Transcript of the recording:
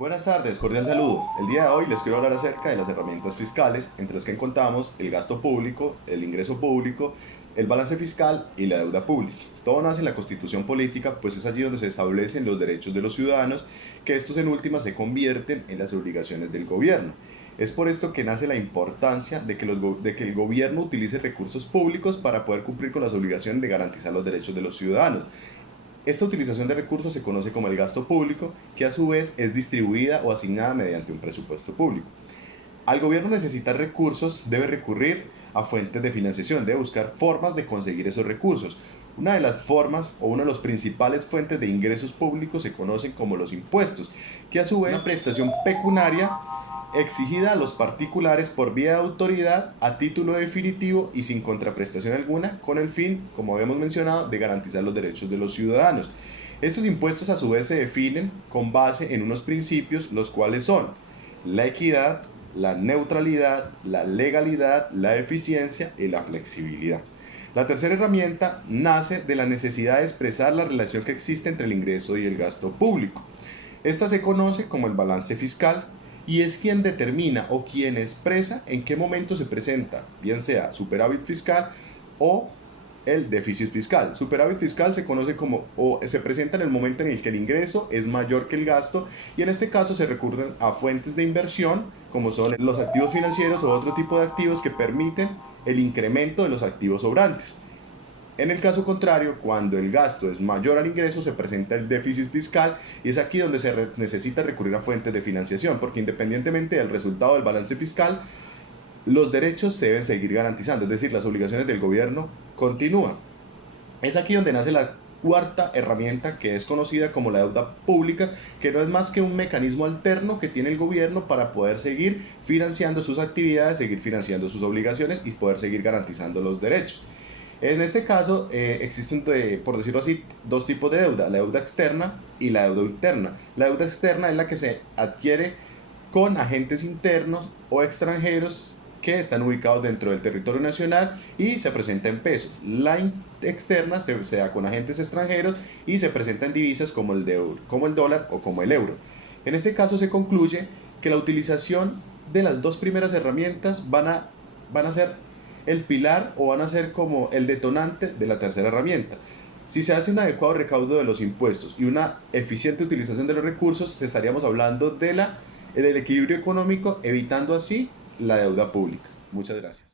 Buenas tardes, cordial saludo. El día de hoy les quiero hablar acerca de las herramientas fiscales, entre las que encontramos el gasto público, el ingreso público, el balance fiscal y la deuda pública. Todo nace en la Constitución política, pues es allí donde se establecen los derechos de los ciudadanos, que estos en última se convierten en las obligaciones del gobierno. Es por esto que nace la importancia de que el gobierno utilice recursos públicos para poder cumplir con las obligaciones de garantizar los derechos de los ciudadanos. Esta utilización de recursos se conoce como el gasto público, que a su vez es distribuida o asignada mediante un presupuesto público. Al gobierno necesitar recursos, debe recurrir a fuentes de financiación, debe buscar formas de conseguir esos recursos. Una de las formas o una de las principales fuentes de ingresos públicos se conocen como los impuestos, que a su vez es una prestación pecuniaria exigida a los particulares por vía de autoridad a título definitivo y sin contraprestación alguna, con el fin, como habíamos mencionado, de garantizar los derechos de los ciudadanos. Estos impuestos a su vez se definen con base en unos principios, los cuales son la equidad, la neutralidad, la legalidad, la eficiencia y la flexibilidad. La tercera herramienta nace de la necesidad de expresar la relación que existe entre el ingreso y el gasto público. Esta se conoce como el balance fiscal y es quien determina o quien expresa en qué momento se presenta, bien sea superávit fiscal o el déficit fiscal. Superávit fiscal se conoce como o se presenta en el momento en el que el ingreso es mayor que el gasto, y en este caso se recurren a fuentes de inversión como son los activos financieros o otro tipo de activos que permiten el incremento de los activos sobrantes. En el caso contrario, cuando el gasto es mayor al ingreso, se presenta el déficit fiscal, y es aquí donde necesita recurrir a fuentes de financiación, porque independientemente del resultado del balance fiscal, los derechos se deben seguir garantizando, es decir, las obligaciones del gobierno continúan. Es aquí donde nace la cuarta herramienta, que es conocida como la deuda pública, que no es más que un mecanismo alterno que tiene el gobierno para poder seguir financiando sus actividades, seguir financiando sus obligaciones y poder seguir garantizando los derechos. En este caso existen, por decirlo así, dos tipos de deuda: la deuda externa y la deuda interna. La deuda externa es la que se adquiere con agentes internos o extranjeros que están ubicados dentro del territorio nacional y se presenta en pesos. La externa se da con agentes extranjeros y se presenta en divisas como como el dólar o como el euro. En este caso se concluye que la utilización de las dos primeras herramientas van a ser el pilar o van a ser como el detonante de la tercera herramienta. Si se hace un adecuado recaudo de los impuestos y una eficiente utilización de los recursos, estaríamos hablando del equilibrio económico, evitando así la deuda pública. Muchas gracias.